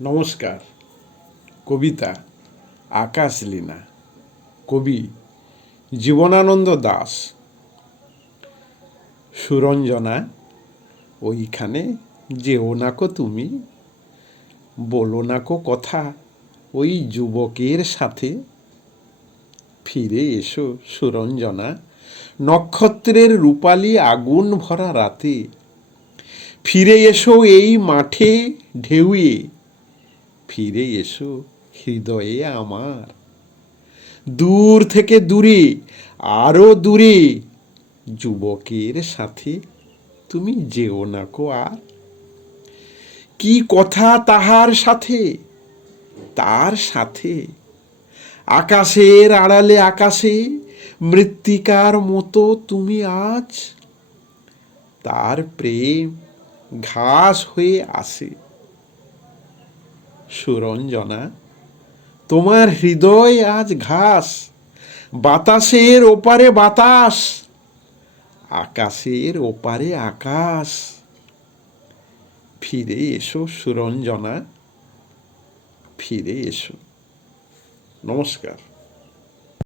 নমস্কার। কবিতা আকাশলীনা, কবি জীবনানন্দ দাশ। সুরঞ্জনা, ওইখানে যেও নাকো তুমি, বলো নাকো কথা ওই যুবকের সাথে। ফিরে এসো সুরঞ্জনা, নক্ষত্রের রূপালি আগুন ভরা রাতে। ফিরে এসো এই মাঠে ঢেউয়ে, ফিরে এসো হৃদয়ে আমার। দূর থেকে দূরে, আরো দূরে, যুবকের সাথে তুমি যেও না কো আর। কি কথা তাহার সাথে, তার সাথে আকাশের আড়ালে আকাশে মৃত্তিকার মতো তুমি আজ। তার প্রেম ঘাস হয়ে আসে। সুরঞ্জনা, তোমার হৃদয় আজ ঘাস, বাতাসের ওপারে বাতাস, আকাশের ওপারে আকাশ। ফিরে এসো সুরঞ্জনা, ফিরে এসো। নমস্কার।